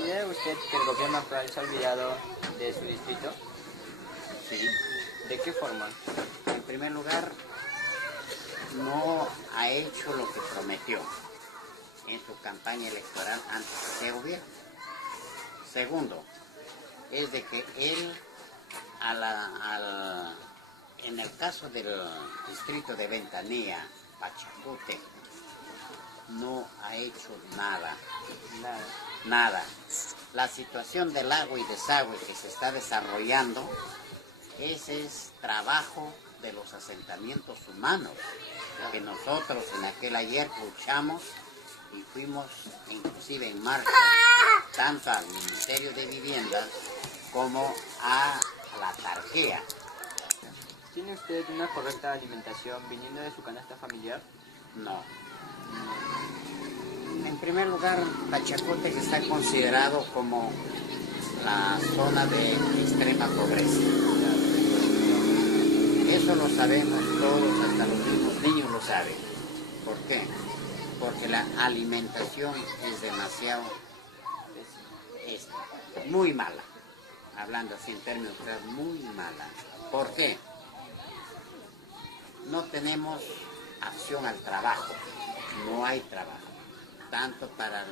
¿Considera usted que el gobierno actual se ha olvidado de su distrito? Sí. ¿De qué forma? En primer lugar, no ha hecho lo que prometió en su campaña electoral antes de ser gobierno. Segundo, es de que él, en el caso del distrito de Ventanilla, Pachacute, no ha hecho nada. Nada. La situación del agua y desagüe que se está desarrollando, ese es trabajo de los asentamientos humanos, que nosotros en aquel ayer luchamos y fuimos inclusive en marcha, tanto al Ministerio de Vivienda como a la Tarjea. ¿Tiene usted una correcta alimentación viniendo de su canasta familiar? No. En primer lugar, Pachacute está considerado como la zona de extrema pobreza. Eso lo sabemos todos, hasta los mismos niños lo saben. ¿Por qué? Porque la alimentación es demasiado, es muy mala. Hablando así en términos claros, muy mala. ¿Por qué? No tenemos acción al trabajo, no hay trabajo, tanto para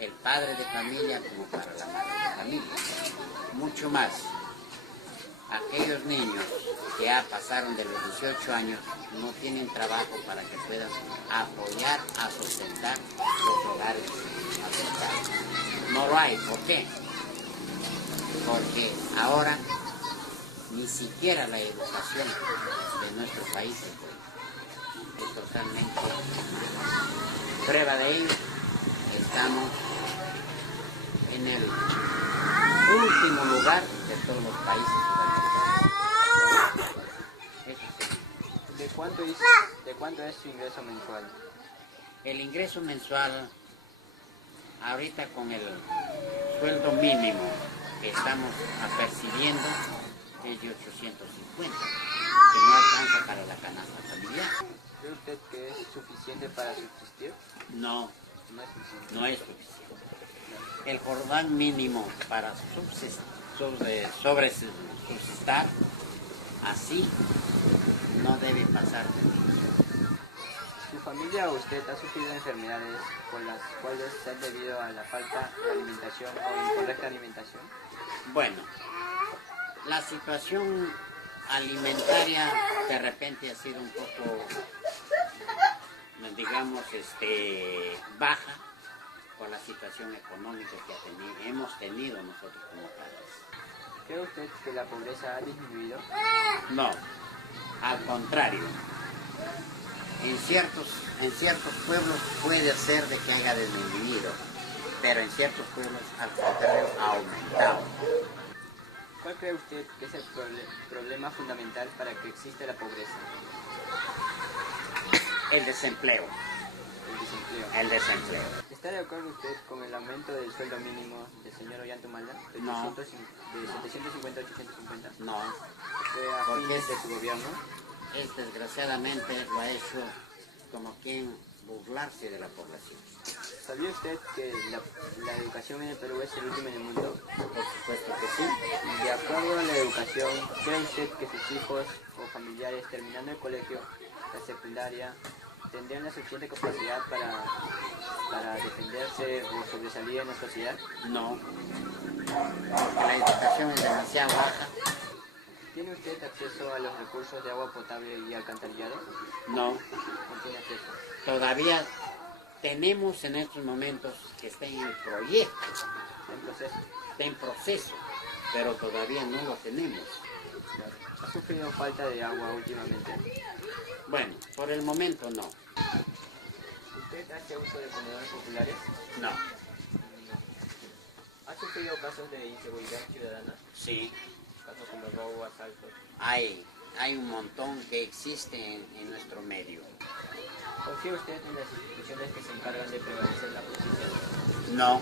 el padre de familia como para la madre de familia. Mucho más, aquellos niños que ya pasaron de los 18 años no tienen trabajo para que puedan apoyar a sustentar los hogares afectados. No lo hay, ¿por qué? Porque ahora ni siquiera la educación de nuestro país es buena. Es totalmente prueba de ello. Estamos en el último lugar de todos los países sudamericanos. Eso sí. ¿De cuánto es su ingreso mensual? El ingreso mensual, ahorita con el sueldo mínimo que estamos apercibiendo, es de 850, que no alcanza para la canasta familiar. ¿Cree usted que es suficiente para subsistir? No, No es suficiente. no es suficiente. El Jordán mínimo para subsistar, así no debe pasar de eso. ¿Su familia o usted ha sufrido enfermedades con las cuales se han debido a la falta de alimentación o incorrecta alimentación? Bueno, la situación alimentaria de repente ha sido un poco, digamos, baja por la situación económica que hemos tenido nosotros como padres. ¿Cree usted que la pobreza ha disminuido? No, al contrario. En ciertos pueblos puede ser de que haya disminuido, pero en ciertos pueblos al contrario ha aumentado. ¿Cuál cree usted que es el problema fundamental para que exista la pobreza? El desempleo. El desempleo. El desempleo. ¿Está de acuerdo usted con el aumento del sueldo mínimo del señor Ollantumala? No. De 750 a 850. No, ¿Fue a porque fines de su gobierno? él desgraciadamente lo ha hecho como quien burlarse de la población. ¿Sabía usted que la educación en el Perú es el último en el mundo? Por supuesto que sí. De acuerdo a la educación, ¿cree usted que sus hijos o familiares terminando el colegio, la secundaria, tendrían la suficiente capacidad para defenderse o sobresalir en la sociedad? No, porque la educación es demasiado baja. ¿Tiene usted acceso a los recursos de agua potable y alcantarillado? No, ¿No tiene acceso? todavía tenemos en estos momentos que está en el proyecto, ¿En proceso? está en proceso, pero todavía no lo tenemos. ¿Ha sufrido falta de agua últimamente? Bueno, por el momento no. ¿Usted hace uso de comedores populares? No. ¿Ha sufrido casos de inseguridad ciudadana? Sí, Casos como robo, asaltos. hay un montón que existe en nuestro medio. ¿Confía usted en las instituciones que se encargan de prevalecer la justicia? No,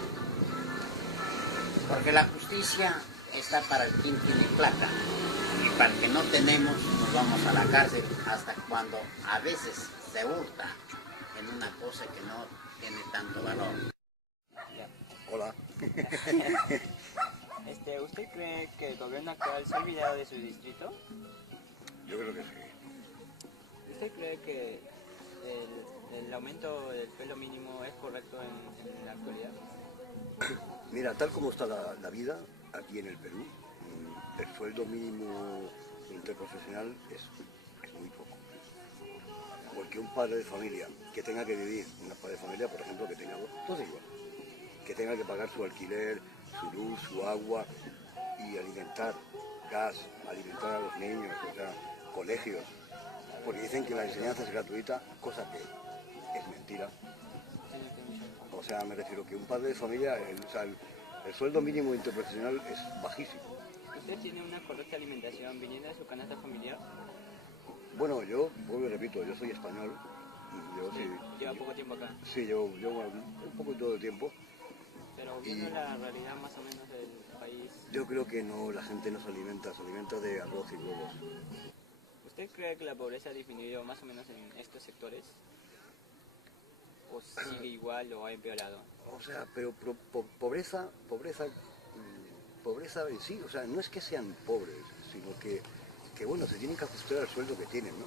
porque la justicia está para el quien tiene plata y para el que no tenemos nos vamos a la cárcel hasta cuando a veces se hurta en una cosa que no tiene tanto valor. Hola. ¿Usted cree que el gobierno actual se ha olvidado de su distrito? Yo creo que sí. ¿Usted cree que el aumento del sueldo mínimo es correcto en la actualidad? Mira, tal como está la vida aquí en el Perú, el sueldo mínimo interprofesional es muy poco. Porque un padre de familia que tenga que vivir, una padre de familia, por ejemplo, que tenga dos igual, que tenga que pagar su alquiler, su luz, su agua y alimentar, gas, alimentar a los niños, o sea, colegios, porque dicen que la enseñanza es gratuita, cosa que es mentira. O sea, me refiero que un padre de familia, el sueldo mínimo interprofesional es bajísimo. ¿Usted tiene una correcta alimentación viniendo de su canasta familiar? Bueno, yo, vuelvo y repito, yo soy español. Yo sí, ¿Lleva poco tiempo acá? Sí, yo un poco todo el tiempo. Pero viendo la realidad más o menos del país... Yo creo que no, la gente no se alimenta de arroz y huevos. ¿Usted cree que la pobreza ha disminuido más o menos en estos sectores? ¿O sigue igual o ha empeorado? O sea, pero pobreza en sí, o sea, no es que sean pobres, sino que bueno, se tienen que ajustar al sueldo que tienen, ¿no?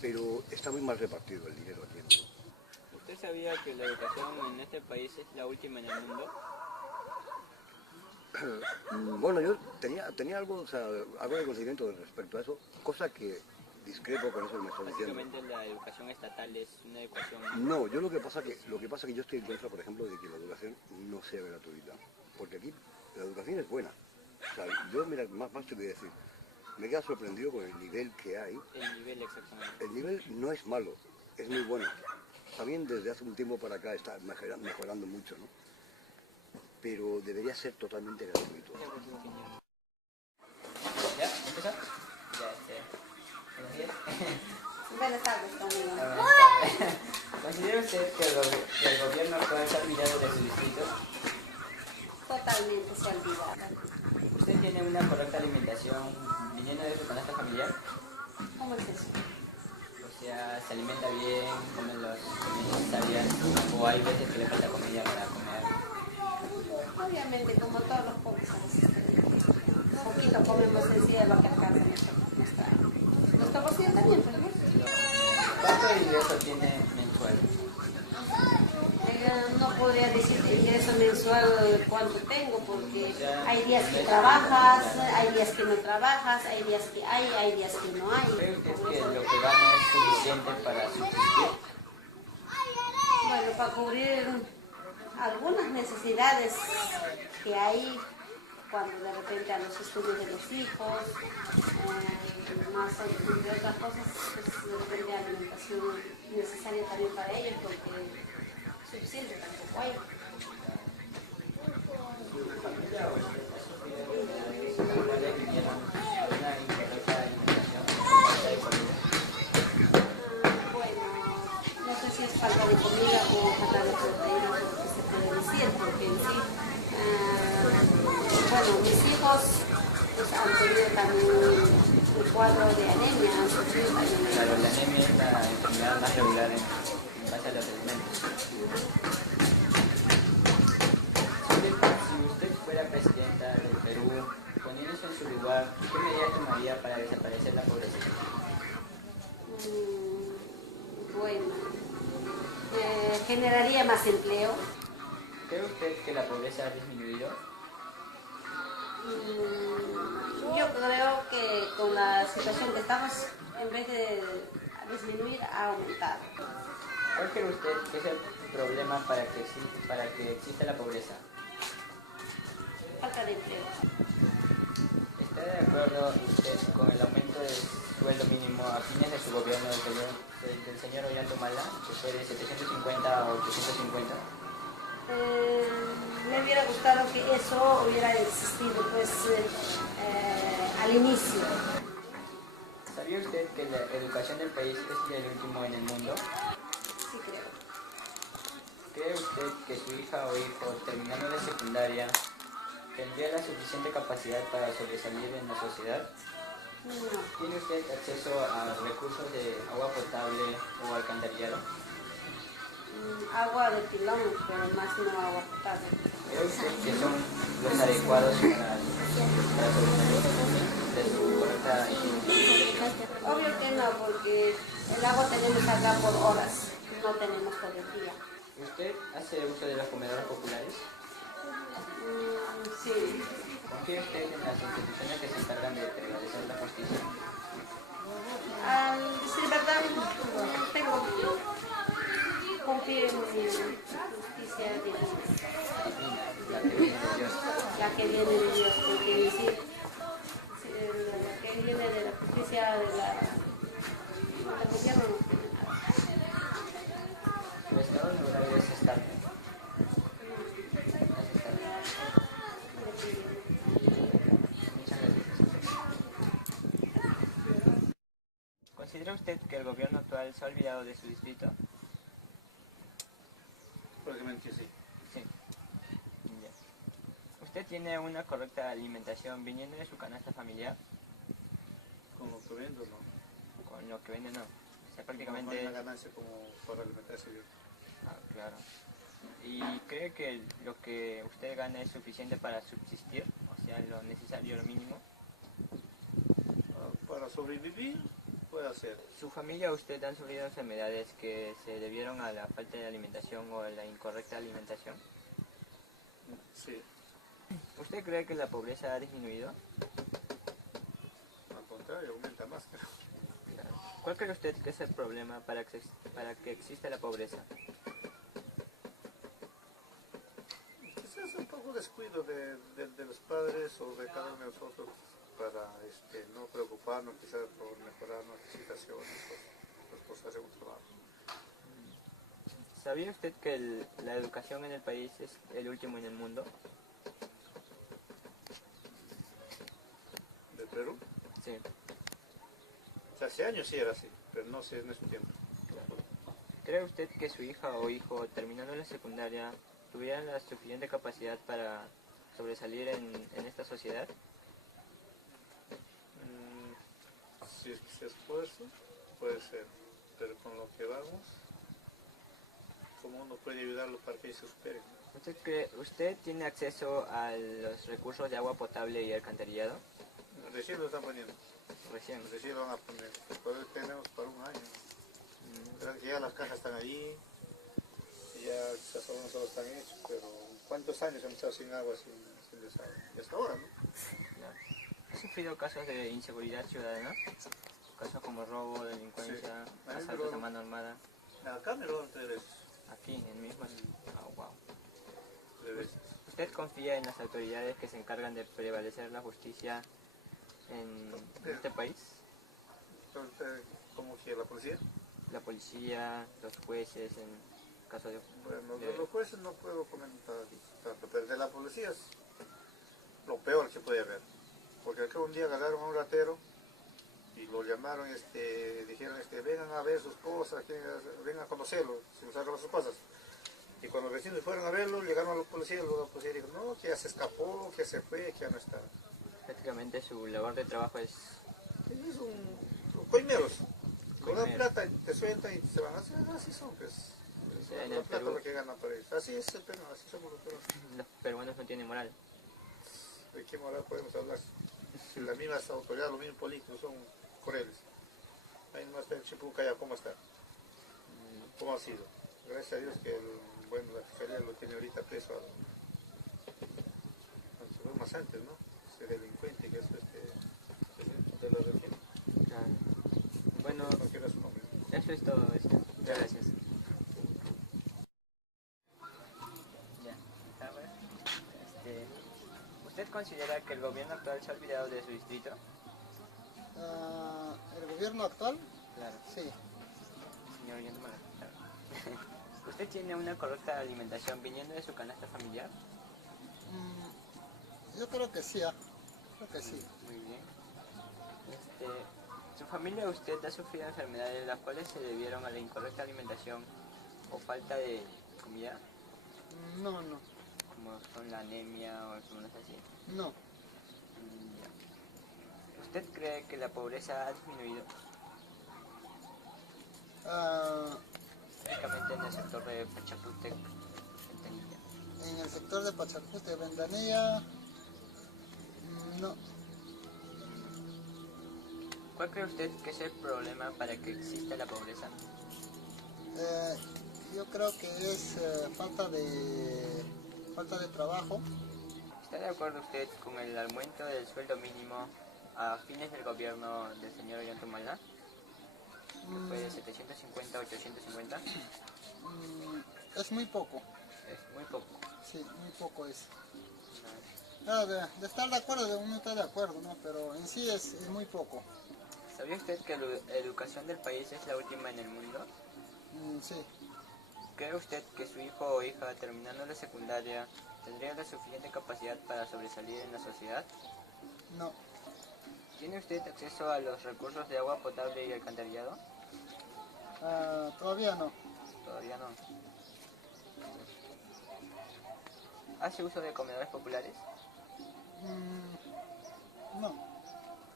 Pero está muy mal repartido el dinero aquí, ¿no? ¿Usted sabía que la educación en este país es la última en el mundo? Bueno, yo tenía algo, o sea, algo de conocimiento respecto a eso, cosa que discrepo con eso que me estás diciendo. Básicamente la educación estatal es una educación... No, yo lo que pasa que yo estoy en contra, por ejemplo, de que la educación no sea gratuita, porque aquí la educación es buena. O sea, yo, mira, más te voy a decir, me queda sorprendido con el nivel que hay. El nivel exactamente. El nivel no es malo, es muy bueno. También desde hace un tiempo para acá está mejorando mucho, ¿no? Pero debería ser totalmente gratuito. ¿Ya? ¿Empezó? Ya, buenos días. Buenas tardes, conmigo. ¿Considera usted que el gobierno actual se ha olvidado de su distrito? Totalmente se olvida. ¿Usted tiene una correcta alimentación viniendo de su canasta familiar? ¿Cómo es eso? O sea, ¿se alimenta bien, come las comidas necesarias o hay veces que le falta comida para comer? Obviamente, como todos los pobres a veces un poquito comemos sencilla de lo que alcanza nuestra porción también, pues, ¿no? ¿Cuánto ingreso tiene mensual? No podría decirte ingreso mensual cuánto tengo, porque hay días que trabajas, hay días que no trabajas, hay días que hay días que no hay. ¿Cree usted que lo que gana es suficiente para subsistir? Bueno, para cubrir algunas necesidades que hay cuando de repente a los estudios de los hijos, más entre otras cosas, pues de repente alimentación necesaria también para ellos, porque suficiente tampoco hay. ¿Su familia o usted ha sufrido de la cual vivieron una incorrecta alimentación o falta de comida? Bueno, no sé si es falta de comida o falta de proteína, lo que se puede decir, porque en sí, bueno, mis hijos pues, han tenido también un cuadro de anemia, han sufrido también. Claro, la anemia es la enfermedad más regular en base a los alimentos. Si usted fuera presidenta del Perú, poniéndose en su lugar, ¿qué medidas tomaría para desaparecer la pobreza? Bueno, generaría más empleo. ¿Cree usted que la pobreza ha disminuido? Yo creo que con la situación que estamos, en vez de disminuir, ha aumentado. ¿Cuál cree usted que es el problema para que exista la pobreza? Falta de empleo. ¿Está de acuerdo usted con el aumento del sueldo mínimo a fines de su gobierno del señor Ollanta-Humala, que fue de 750 a 850? Me hubiera gustado que eso hubiera existido pues al inicio. ¿Sabía usted que la educación del país es el último en el mundo? Sí, creo. ¿Cree usted que su hija o hijo, terminando de secundaria, tendría la suficiente capacidad para sobresalir en la sociedad? No. ¿Tiene usted acceso a recursos de agua potable o alcantarillado? Agua de pilón, pero más no agua potable. ¿Cree usted que son los adecuados para sobresalir de su correcta higiene? Obvio que no, porque el agua tenemos acá por horas, no tenemos todo el día. ¿Usted hace uso de los comedores populares? Sí. ¿Confía usted en las instituciones que se encargan de prevalecer la justicia? Sí, verdad, tengo confío en mi justicia divina, La que viene de Dios. la que viene de Dios, porque sí, la que viene de la justicia del gobierno no tiene nada. El estado laboral es estable. Es estable. Muchas gracias. ¿Considera usted que el gobierno actual se ha olvidado de su distrito? Prácticamente sí. Sí. Ya. ¿Usted tiene una correcta alimentación viniendo de su canasta familiar? Con lo que vendo, no. Con lo que vende no. O sea, No prácticamente... hay una ganancia como para alimentarse yo. Ah, claro. ¿Y cree que lo que usted gana es suficiente para subsistir? O sea, lo necesario, lo mínimo. Para sobrevivir, puede ser. ¿Su familia o usted han sufrido enfermedades que se debieron a la falta de alimentación o a la incorrecta alimentación? Sí, ¿Usted cree que la pobreza ha disminuido? al contrario, aumenta más. ¿Cuál cree usted que es el problema para que exista la pobreza? Quizás un poco descuido de los padres o de cada uno de nosotros para no preocuparnos quizás por mejorar nuestra situación, por hacer un trabajo. ¿Sabía usted que la educación en el país es el último en el mundo? ¿De Perú? Sí. O sea, hace años sí era así, pero no sé en ese tiempo. ¿Cree usted que su hija o hijo, terminando la secundaria, tuvieran la suficiente capacidad para sobresalir en esta sociedad? Si es que se esfuerza, puede ser, pero con lo que vamos, ¿cómo uno puede ayudarlos para que se superen? ¿Usted tiene acceso a los recursos de agua potable y alcantarillado? Recién lo están poniendo, Recién. recién lo van a poner, todavía tenemos para un año. Creo que ya las cajas están allí, y ya quizás solo están hechos, pero ¿cuántos años hemos estado sin agua, sin desagüe? Y hasta ahora, ¿no? ¿Ha sufrido casos de inseguridad ciudadana? Casos como robo, delincuencia, Sí. asaltos a mano armada. Acá me roban 3 veces, Aquí, en el mismo... Oh, wow. 3 veces. ¿Usted confía en las autoridades que se encargan de prevalecer la justicia en este país? Entonces, ¿cómo que la policía? La policía, los jueces, en caso de... Bueno, de los jueces no puedo comentar tanto, pero de la policía es lo peor que puede haber. Porque acá un día agarraron a un ratero y lo llamaron, dijeron, vengan a ver sus cosas, vengan a conocerlo, si nos sacan sus cosas. Y cuando los vecinos fueron a verlo, llegaron a la policía dijo, no, que ya se escapó, que se fue, que ya no está. Prácticamente su labor de trabajo es... Es un coimeros. Con la plata te sueltan y se van a hacer, así son, pues. En La el plata Perú, lo que ganan para ellos. Así es el Perú, así somos los peruanos. los peruanos no tienen moral. ¿De qué moral podemos hablar? Si las mismas autoridades, los mismos políticos son crueles. Ahí nomás está en Chipucaya, ¿cómo está? ¿Cómo ha sido? Gracias a Dios que la fiscalía lo tiene ahorita preso se fue más antes, ¿no? Ese delincuente que es de la región. Claro. Bueno, No quiero su nombre. eso es todo. Muchas gracias. Ya. A ver. ¿Usted considera que el gobierno actual se ha olvidado de su distrito? ¿El gobierno actual? Claro. Sí. Señor Yantumala, claro. ¿Usted tiene una correcta alimentación viniendo de su canasta familiar? Yo creo que sí, creo que sí. Muy bien. ¿Su familia o usted ha sufrido enfermedades las cuales se debieron a la incorrecta alimentación o falta de comida? No, Como son la anemia o enfermedades así. no. Ya. ¿Usted cree que la pobreza ha disminuido? Ah, Específicamente en el sector de Pachacútec, Centenilla. En el sector de Pachacute, Ventanilla, no. ¿Cuál cree usted que es el problema para que exista la pobreza? Yo creo que es falta de trabajo. ¿Está de acuerdo usted con el aumento del sueldo mínimo a fines del gobierno del señor Ollanta, que fue de 750 a 850? Es muy poco, Es muy poco. sí, muy poco es. Claro, de estar de acuerdo, uno está de acuerdo, ¿no? Pero en sí es muy poco. ¿Sabía usted que la educación del país es la última en el mundo? Sí, ¿Cree usted que su hijo o hija, terminando la secundaria, tendría la suficiente capacidad para sobresalir en la sociedad? no. ¿Tiene usted acceso a los recursos de agua potable y alcantarillado? Todavía no. Todavía no. ¿Hace uso de comedores populares? No.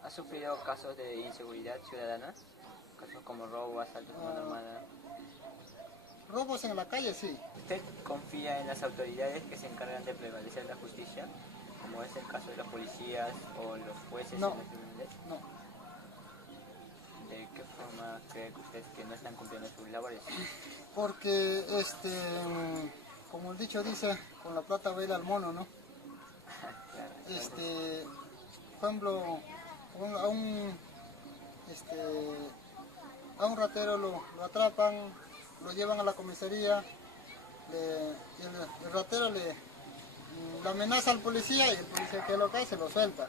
¿Ha sufrido casos de inseguridad ciudadana? Casos como robo, asaltos a mano armada. Robos en la calle, sí. ¿Usted confía en las autoridades que se encargan de prevalecer la justicia, como es el caso de los policías o los jueces No. en los tribunales? No. ¿De qué forma cree usted que no están cumpliendo sus labores? Porque, como el dicho dice, con la plata baila el mono, ¿no? Claro. Por ejemplo, a un ratero lo atrapan, lo llevan a la comisaría, el ratero le amenaza al policía y el policía, ¿qué es lo que hace? Lo suelta.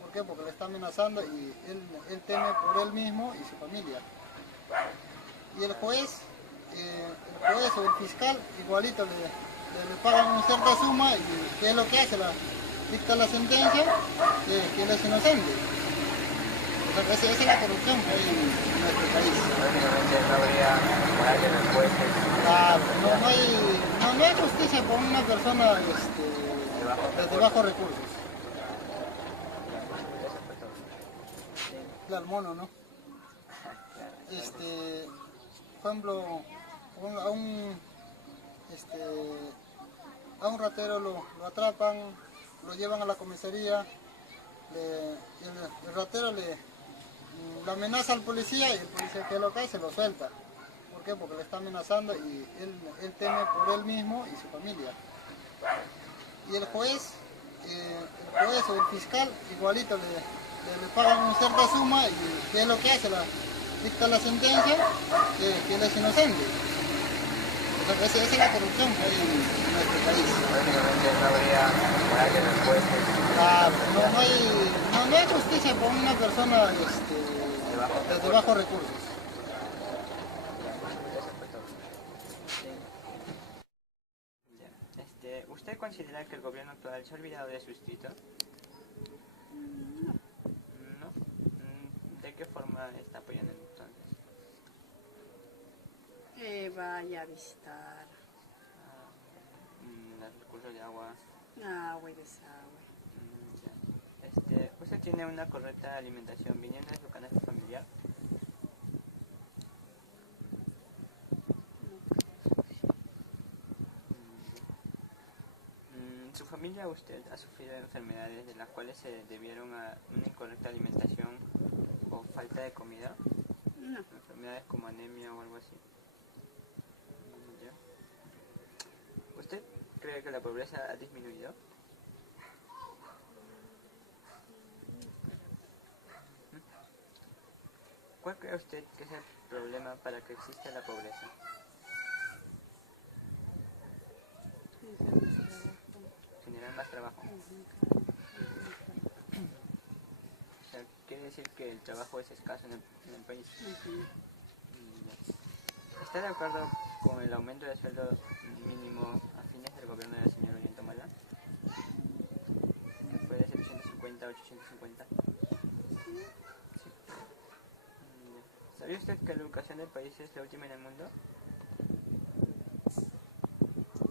¿Por qué? Porque le está amenazando y él teme por él mismo y su familia. Y el juez o el fiscal igualito le pagan una cierta suma y ¿qué es lo que hace? Dicta la sentencia que él es inocente. O sea, esa es la corrupción que hay en nuestro país. Prácticamente no habría moral de los jueces. Claro, no hay justicia por una persona de bajos recursos. Claro, el mono, ¿no? Por ejemplo, a un ratero lo atrapan, lo llevan a la comisaría, el ratero le amenaza al policía y el policía, ¿qué es lo que hace? Lo suelta. ¿Por qué? Porque le está amenazando y él teme por él mismo y su familia. Y el juez o el fiscal igualito le pagan una cierta suma y ¿qué es lo que hace? Dicta la sentencia que él es inocente. O sea, esa es la corrupción que hay en nuestro país. Prácticamente no habría moral de los jueces. Claro, no hay justicia por una persona de bajos recursos. ¿Usted considera que el gobierno actual se ha olvidado de su distrito? No. ¿De qué forma está apoyando entonces? Vaya a visitar Los recursos de agua. agua y desagüe. Ya. ¿Usted tiene una correcta alimentación viniendo de su canasta familiar? ¿Su familia usted ha sufrido enfermedades de las cuales se debieron a una incorrecta alimentación o falta de comida? No. ¿Enfermedades como anemia o algo así? ¿Ya? ¿Usted cree que la pobreza ha disminuido? ¿Cuál cree usted que es el problema para que exista la pobreza? Generar más trabajo. O sea, quiere decir que el trabajo es escaso en el país. ¿Está de acuerdo con el aumento del sueldo mínimo a fines del gobierno del señor Ollanta, que fue de 750 a 850? Sí. ¿Sabía usted que la educación del país es la última en el mundo?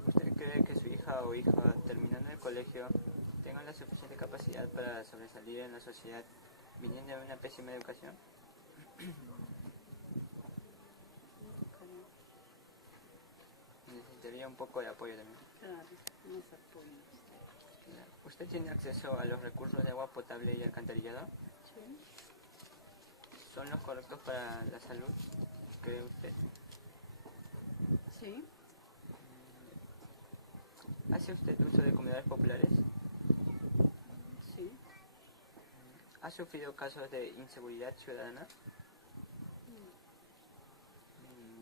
¿Usted cree que su hija o hijo, terminando el colegio, tengan la suficiente capacidad para sobresalir en la sociedad viniendo de una pésima educación? necesitaría un poco de apoyo también. Claro, nos apoyan. Claro. ¿Usted tiene acceso a los recursos de agua potable y alcantarillado? Sí. ¿Son los correctos para la salud, cree usted? Sí. ¿Hace usted uso de comedores populares? Sí. ¿Ha sufrido casos de inseguridad ciudadana?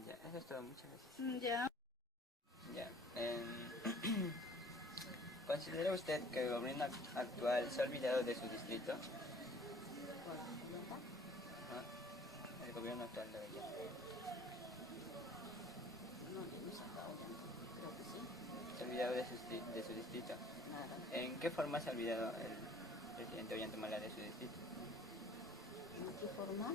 Ya, eso es todo, muchas gracias. Ya. Ya. ¿Considera usted que el gobierno actual se ha olvidado de su distrito? Ajá. El gobierno actual de ella. ¿Se ha olvidado de su distrito? ¿En qué forma se ha olvidado el presidente Ollantumala de su distrito? ¿En qué forma?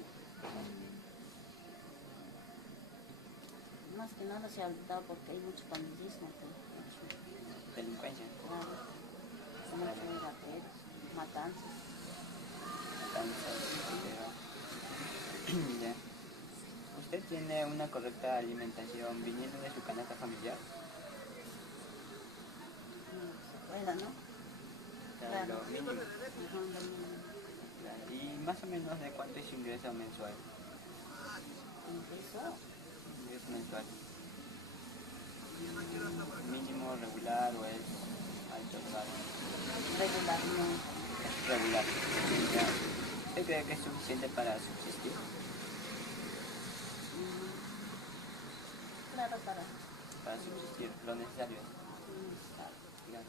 Más que nada se ha olvidado porque hay mucho pandillismo. Delincuencia. Claro. Son muchos rateros, matanzas. Ya. ¿Usted tiene una correcta alimentación viniendo de su canasta familiar? Se pueda, ¿no? Claro, lo mínimo. Ajá, lo mínimo. Claro. ¿Y más o menos de cuánto es su ingreso mensual? Ingreso, Ingreso mensual. ¿Mínimo, regular o es alto, raro? regular, no. Regular. Ya. ¿Usted cree que es suficiente para subsistir? Claro, Para subsistir, lo necesario. mm, Claro.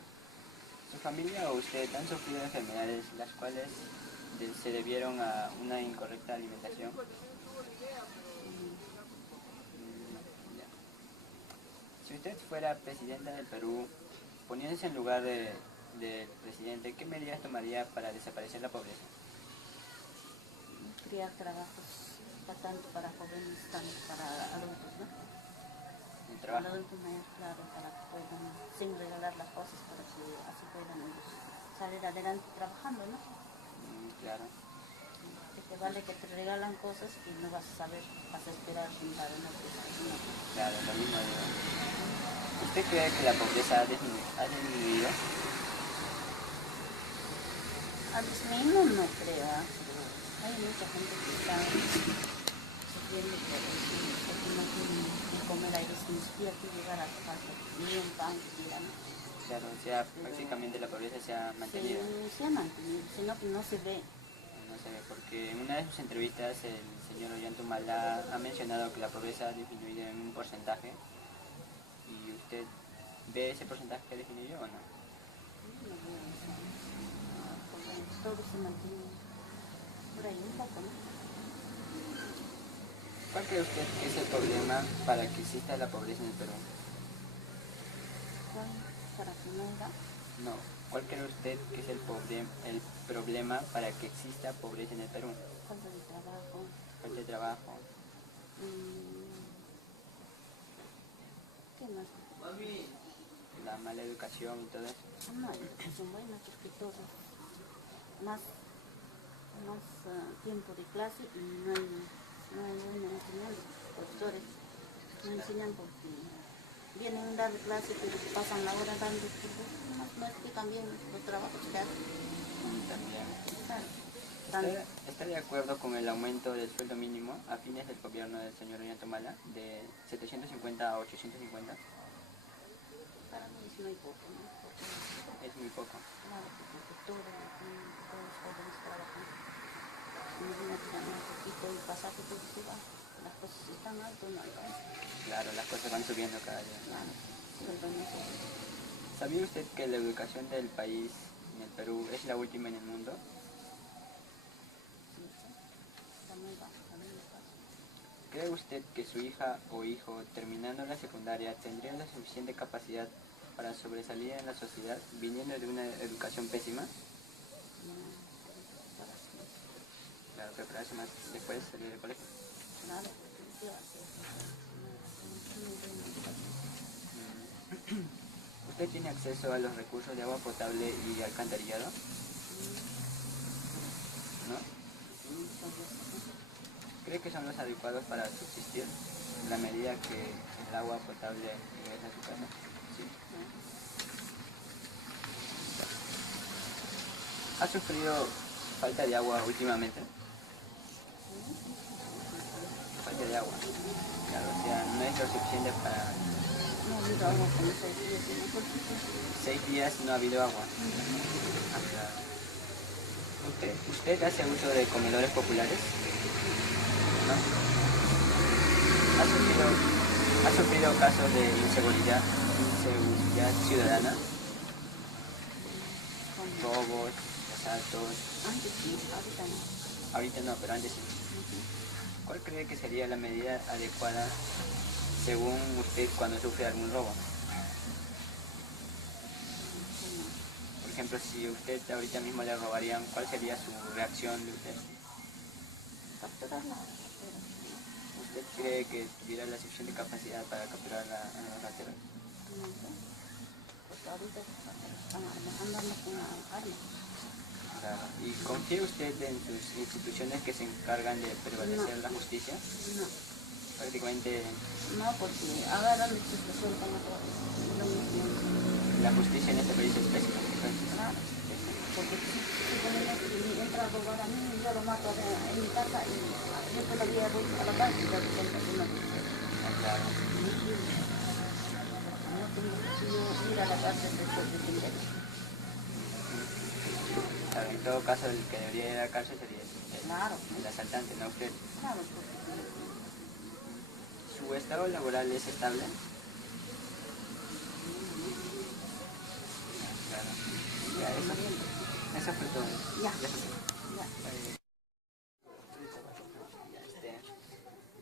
¿Su familia o usted han sufrido enfermedades las cuales se debieron a una incorrecta alimentación? Ya. Si usted fuera presidenta del Perú, poniéndose en lugar del presidente, ¿qué medidas tomaría para desaparecer la pobreza? crear trabajos, tanto para jóvenes, tanto para adultos, ¿no? El Para trabajo. adultos mayores, claro, para que puedan, sin regalar las cosas, para que así puedan ellos salir adelante trabajando, ¿no? Claro. Que te vale que te regalan cosas y no vas a saber, vas a esperar sin dar una cosa. Claro, lo mismo digo. ¿Usted cree que la pobreza ha disminuido? A disminuir no creo, ¿ah? Pero hay mucha gente que está sufriendo porque no tienen que comer a ellos, ni siquiera que llegar a su casa, ni un pan siquiera, ¿no? Claro, o sea, prácticamente la pobreza se ha mantenido. Se ha mantenido, sino que no se ve. No sé, porque en una de sus entrevistas el señor Ollantumala ha mencionado que la pobreza ha disminuido en un porcentaje. ¿Y usted ve ese porcentaje que ha disminuido o no? No veo eso. Porque todo se mantiene por ahí un poco, ¿no? ¿Cuál cree usted que es el problema para que exista la pobreza en el Perú? ¿Cuál? Para que no haya. No. ¿Cuál cree usted que es el problema para que exista pobreza en el Perú? Falta de trabajo. Falta de trabajo. ¿Qué más? La mala educación y todo eso. No hay educación buena porque todo más tiempo de clase y no hay buena enseñanza. Profesores no enseñan porque vienen a dar clase pero pasan la hora dando no explican bien los trabajos que hacen. También. Claro. ¿Está de acuerdo con el aumento del sueldo mínimo a fines del gobierno del señor Ollantumala de 750 a 850? Para mí es muy poco, ¿no? Porque, Es muy poco. claro, porque todos los jóvenes trabajan. Imagínate ganar un poquito y pasar que todo se va. Las cosas están altas, no alcanzan. Claro, las cosas van subiendo cada día. Claro, sueldo no se ve. ¿Sabía usted que la educación del país, en el Perú, es la última en el mundo? Sí, sí. Está muy bajo, también me pasa. ¿Cree usted que su hija o hijo, terminando la secundaria, tendrían la suficiente capacidad para sobresalir en la sociedad viniendo de una educación pésima? Claro, prepararse más después de salir del colegio. Claro, ¿qué va a hacer? ¿Usted tiene acceso a los recursos de agua potable y alcantarillado? ¿No? ¿Cree que son los adecuados para subsistir en la medida que el agua potable ingresa a su casa. ¿Sí? ¿Ha sufrido falta de agua últimamente? Falta de agua. Claro, o sea, no es lo suficiente para... No ha habido agua con 6 días, ¿no? Porque 6 días no ha habido agua. Ah, claro. ¿Usted hace uso de comedores populares? ¿No? ¿Ha sufrido casos de inseguridad ciudadana? Robos, asaltos. antes sí, ahorita no. Ahorita no, pero antes sí. ¿Cuál cree que sería la medida adecuada según usted cuando sufre algún robo? Por ejemplo, si usted ahorita mismo le robarían, ¿cuál sería su reacción de usted? Capturarla. ¿Usted cree que tuviera la suficiente capacidad para capturar a los rateros? No sé. Porque ahorita están andando con armas. Claro. ¿Y confía usted en sus instituciones que se encargan de prevalecer la justicia? No. Prácticamente No, porque agarran y se sueltan otra vez. Lo mismo. la justicia en este país es pésima. Claro. Porque si entra a robar a mí, yo lo mato en mi casa y yo todavía voy a la casa y de repente uno dice, Claro. no tengo que yo ir a la cárcel después de defender. Claro, en todo caso el que debería ir a la cárcel sería Claro. el asaltante, no usted. Claro, porque ¿Su estado laboral es estable? Claro. Ya, eso fue todo. ya.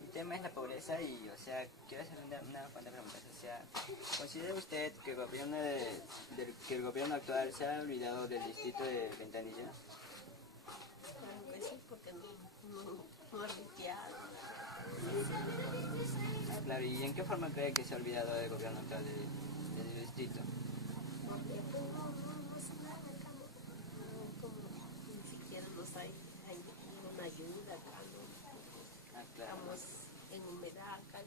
Mi tema es la pobreza y, o sea, quiero hacer una cuantas preguntas. O sea, ¿considera usted que el gobierno actual se ha olvidado del distrito de Ventanilla? Claro que sí, porque no ha limpiado. Ah, claro, ¿y en qué forma cree que se ha olvidado del gobierno actual del distrito? Porque como ni siquiera nos hay una ayuda acá, ¿no? Ah, claro. Estamos en humedad acá.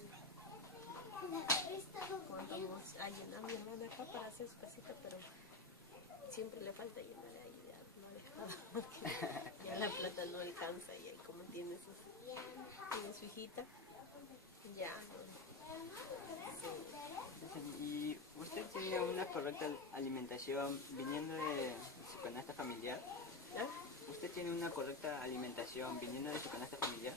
Cuando vamos a llenar mi hermana acá para hacer su casita, pero siempre le falta llenar ahí, ya no ha dejado, porque ya la plata no alcanza y ahí como tiene su hijita, ya no. Sí. ¿Y usted tiene una correcta alimentación viniendo de su canasta familiar? ¿Ah? ¿Usted tiene una correcta alimentación viniendo de su canasta familiar?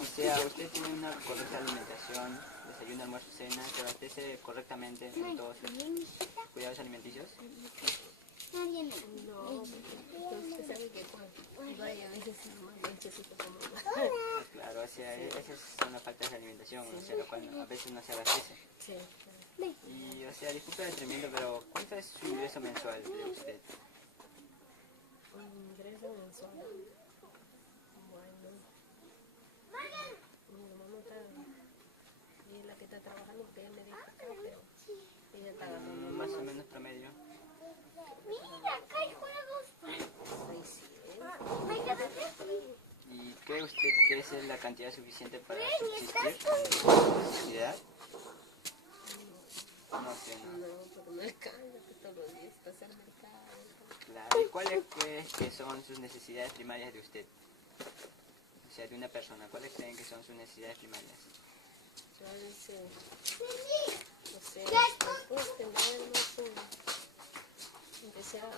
O sea, usted tiene una correcta alimentación, desayuno, almuerzo, cena, se abastece correctamente en todos sus cuidados alimenticios. No, usted sabe que cuando hay a veces no necesito comer más. Ah, claro, o sea, esas son las faltas de alimentación, o sea, lo cual a veces no se abastece. Sí, Y, o sea, disculpe el atrevimiento, pero ¿cuánto es su ingreso mensual de usted? un ingreso mensual. Bueno, mi mamá está, y es la que está trabajando, porque ella me dijo acá, pero ella está ganando Más o menos promedio. Mira, acá hay juegos. 600. ¿Y cree usted que esa es la cantidad suficiente para subsistir en la sociedad? No sé, no. No, porque no alcanza, que todos los días está el mercado. Claro. ¿Y cuáles cree que son sus necesidades primarias de usted? O sea, de una persona, ¿cuáles creen que son sus necesidades primarias? Yo a veces, no sé, después tener más empecé a comer,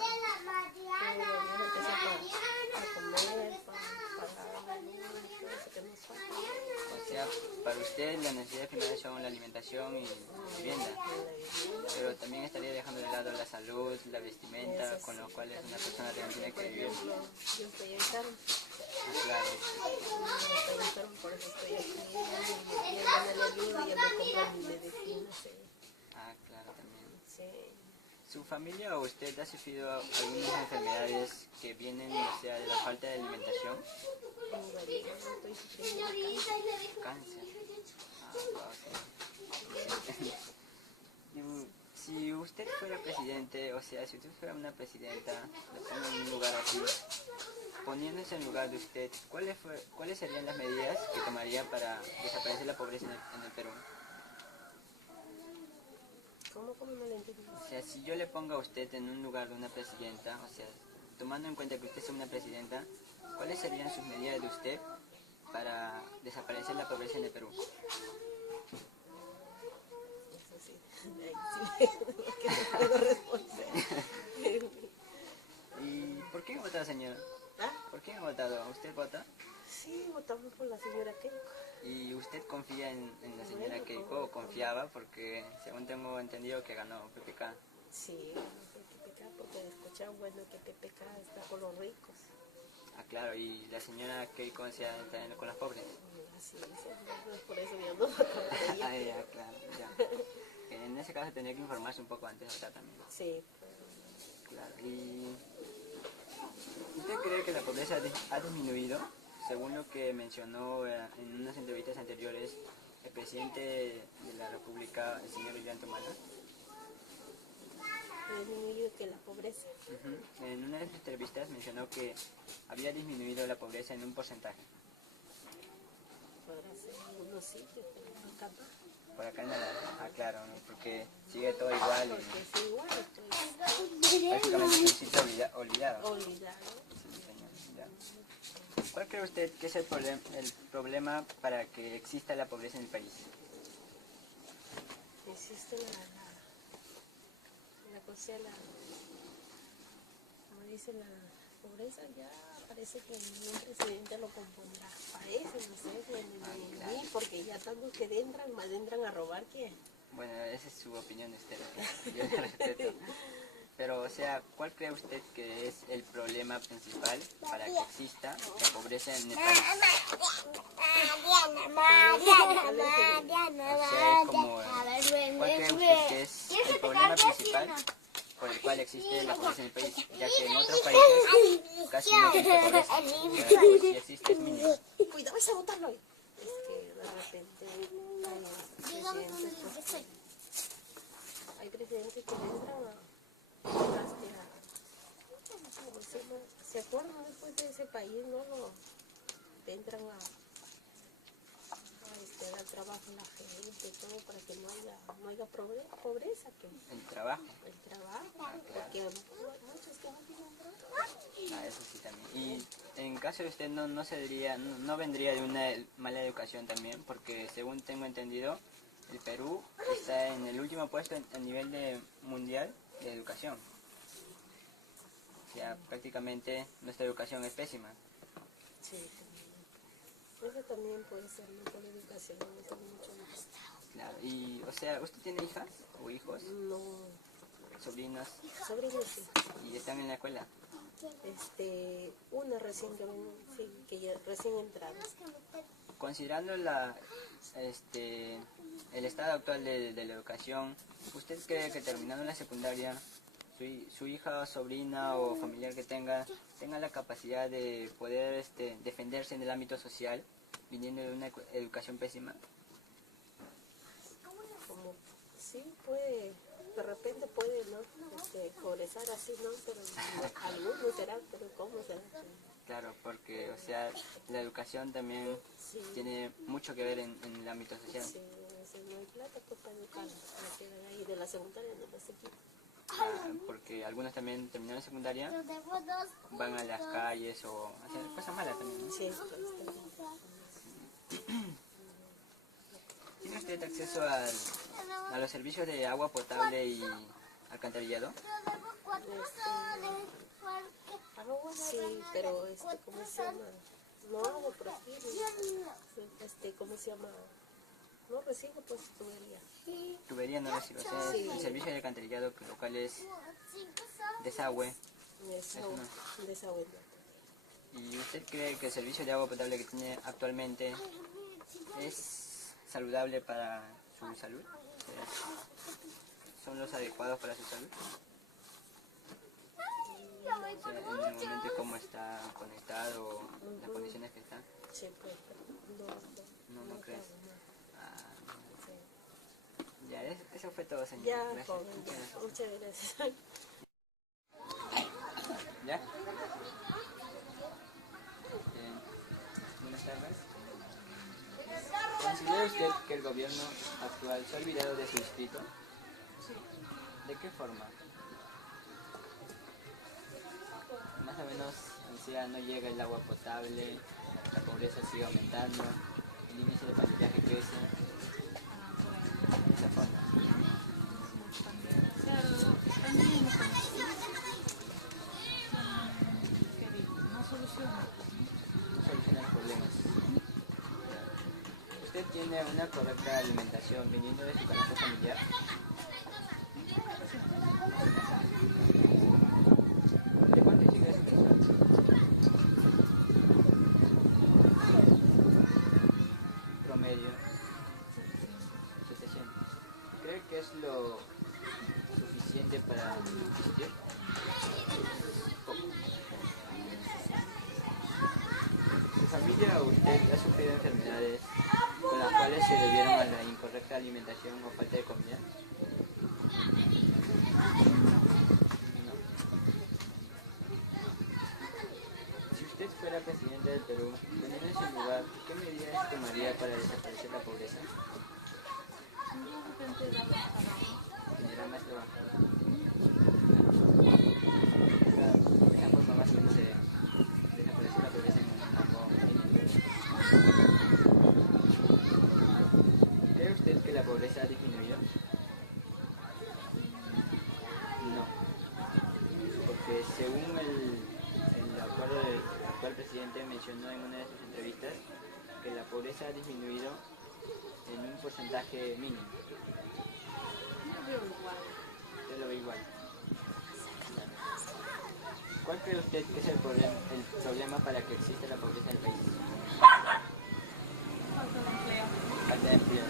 para pagar la luz, todo eso que nos falta. O sea, para usted las necesidades primarias son la alimentación y vivienda, pero también estaría dejando de lado la salud, la vestimenta, con lo cual una persona también tiene que vivir. Yo estoy enferma, Claro. por eso estoy aquí. Mi hermana le ayuda y él me compra mi medicina. Sí. Ah, claro, también. Sí. ¿Su familia o usted ha sufrido algunas enfermedades que vienen, o sea, de la falta de alimentación? Estoy sufriendo Cáncer. Ah, wow, sí. Si usted fuera presidente, o sea, si usted fuera una presidenta, le pongo en un lugar así, poniéndose en lugar de usted, ¿cuáles serían las medidas que tomaría para desaparecer la pobreza en el Perú? ¿Cómo no lo entiendo? O sea, si yo le pongo a usted en un lugar de una presidenta, o sea, tomando en cuenta que usted es una presidenta, ¿cuáles serían sus medidas de usted para desaparecer la pobreza en el Perú? Eso sí, ahí sí, que no puedo responder. ¿Y por qué vota, señora? ¿Ah? ¿Por qué ha votado? ¿Usted vota? Sí, votamos por la señora Keiko. ¿Y usted confía en la señora Keiko o confiaba? Porque según tengo entendido que ganó PPK. Sí, PPK, porque escuchaba bueno que PPK está con los ricos. Ah, claro, y la señora Keiko está con los pobres. Así es, por eso yo no voto por ella. Ah, ya, claro, ya. En ese caso tendría que informarse un poco antes de votar también. Sí. Claro, y ¿usted cree que la pobreza ha disminuido? Según lo que mencionó en unas entrevistas anteriores el presidente de la República, el señor Ollanta-Humala. Ha disminuido que la pobreza. En una de sus entrevistas mencionó que había disminuido la pobreza en un porcentaje. Podrá ser en algunos sitios, pero acá no. Por acá nada. Ah, claro, ¿no? Porque sigue todo igual. Porque es igual, Prácticamente es un sitio olvidado. Olvidado. Sí, señor, ya. ¿Cuál cree usted que es el problema para que exista la pobreza en el país? Existe la cosa, como dice la pobreza, ya parece que ningún presidente lo compondrá. Parece, no sé, Claro. porque ya tantos que entran, más entran a robar que... Bueno, esa es su opinión, usted. Yo la respeto. Pero, o sea, ¿cuál cree usted que es el problema principal para que exista la pobreza en el país? O sea, es como, ¿cuál cree usted que es el problema principal por el cual existe la pobreza en el país? Ya que en otros países casi no existe pobreza. Pero si existe es mínima. Cuidado, vas a botarlo ahí. Es que de repente hay presidentes que entran a... ¿Se acuerdan después de ese país, no? Entran a dar trabajo a la gente y todo para que no haya pobreza. El trabajo. El trabajo, claro. porque muchos que no tienen trabajo. Eso sí también. Y en caso de usted no vendría de una mala educación también, porque según tengo entendido, el Perú está en el último puesto a nivel mundial de educación. O sea, prácticamente nuestra educación es pésima. Sí, eso también puede ser mejor educación, eso mucho más. Claro, y, o sea, ¿usted tiene hijas o hijos? No. ¿Sobrinos? Sobrinos, sí. ¿Y están en la escuela? Una recién que ya recién entrada. Considerando el estado actual de la educación, ¿usted cree que terminando la secundaria su hija, sobrina o familiar que tenga la capacidad de poder defenderse en el ámbito social viniendo de una educación pésima? Como sí puede, de repente puede, ¿no? Progresar así, ¿no? Pero algunos serán, pero ¿cómo será? Claro, porque, o sea, la educación también tiene mucho que ver en el ámbito social. Sí, no hay plata pues para educar, no quedan ahí de la secundaria no se quita. Porque algunos también terminando secundaria van a las calles o hacen cosas malas también, ¿no? Sí, ¿Tiene usted acceso a los servicios de agua potable y alcantarillado? Sí, pero ¿cómo se llama? No hago por aquí, ¿cómo se llama? No recibo pues tubería. Tubería no recibe, o sea, Sí. el servicio de alcantarillado local es desagüe. Desagüe. ¿Y usted cree que el servicio de agua potable que tiene actualmente es saludable para su salud? ¿Son los adecuados para su salud? O sea, en el momento cómo está conectado, las condiciones que están. Sí, pues, No crees. Ya, eso fue todo, señor. Ya, Gracias. joven, muchas gracias. ¿Ya? buenas tardes. ¿Considera usted que el gobierno actual se ha olvidado de su distrito? Sí. ¿De qué forma? Más o menos, o sea, no llega el agua potable, la pobreza sigue aumentando, el índice de pandillaje crece. De esa forma. Claro, también no soluciona. No soluciona los problemas. ¿Usted tiene una correcta alimentación viniendo de su canasta familiar? ¿De cuánto es su ingreso mensual? Promedio 700. ¿Cree que es lo suficiente para subsistir? Poco. ¿Su familia o usted ha sufrido enfermedades con las cuales se debieron a la incorrecta alimentación o falta de comida? No. Si usted fuera presidente del Perú, teniendo en su lugar, ¿qué medidas tomaría para desaparecer la pobreza? De repente darle trabajo. Generar más trabajo. Esa forma más o menos de desaparecer la pobreza en un campo. ¿Cree usted que la pobreza ha disminuido? No, porque según el acuerdo del actual presidente mencionó en una de sus entrevistas que la pobreza ha disminuido en un porcentaje mínimo. Yo veo igual. Usted lo ve igual. ¿Cuál cree usted que es el problema para que exista la pobreza en el país? Falta de empleo. Falta de empleo.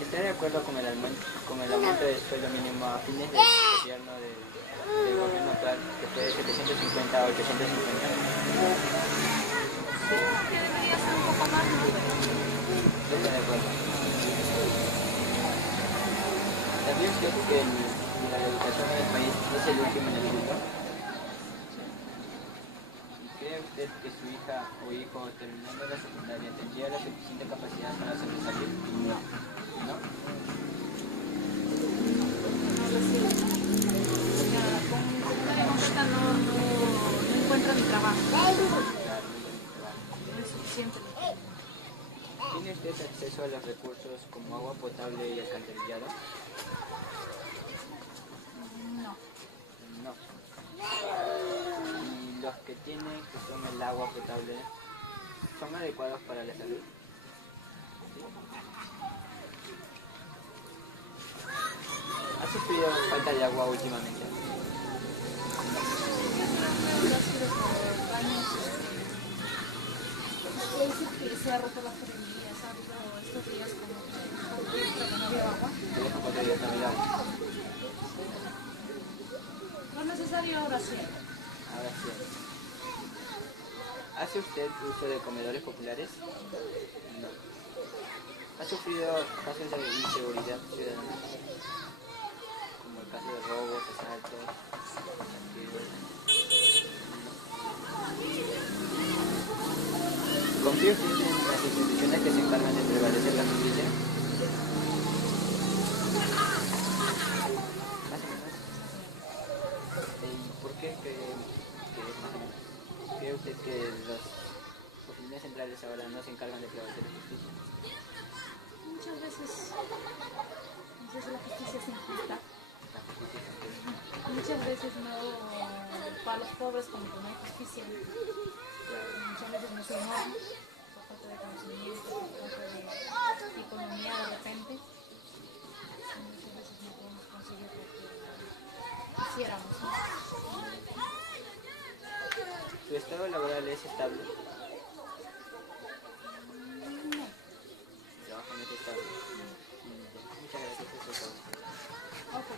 ¿Está de acuerdo con el aumento del sueldo mínimo a fines del gobierno del gobierno actual, que fue de 750 a 850? Que debería ser un poco más, ¿no? Yo estoy de acuerdo. ¿Sabía usted que la educación en el país es el último en el mundo? ¿Y cree usted que su hija o hijo terminando la secundaria tendría la suficiente capacidad para sobresalir? No. ¿No? No recibe. O sea, con secundaria completa no encuentra ni trabajo. Claro, muy buen trabajo. No es suficiente. ¿Tiene usted acceso a los recursos como agua potable y alcantarillado? No. No. ¿Y los que tiene, que son el agua potable, son adecuados para la salud? ¿Sí? ¿Ha sufrido falta de agua últimamente? Que se ha roto la tubería, ha habido estos días como que no había agua. ¿Qué dejo 4 días no hay agua? Lo necesario ahora sí. Ahora sí. ¿Hace usted uso de comedores populares? No. ¿Ha sufrido casos de inseguridad ciudadana? Como el caso de robos, asaltos, saqueos. ¿Confía usted en las instituciones que se encargan de prevalecer la justicia? Más o menos. ¿Y por qué cree que es más o menos? ¿Cree usted que las oficinas centrales ahora no se encargan de prevalecer la justicia? Muchas veces la justicia es injusta. La justicia es injusta. Muchas veces no, para los pobres como que no hay justicia. Muchas veces no se honran por falta de conocimiento, por falta de economía de repente. Y muchas veces no podemos conseguir lo que quisiéramos, ¿no? ¿Su estado laboral es estable? No. Su trabajo no es estable. Muchas gracias, eso es todo. Ojo,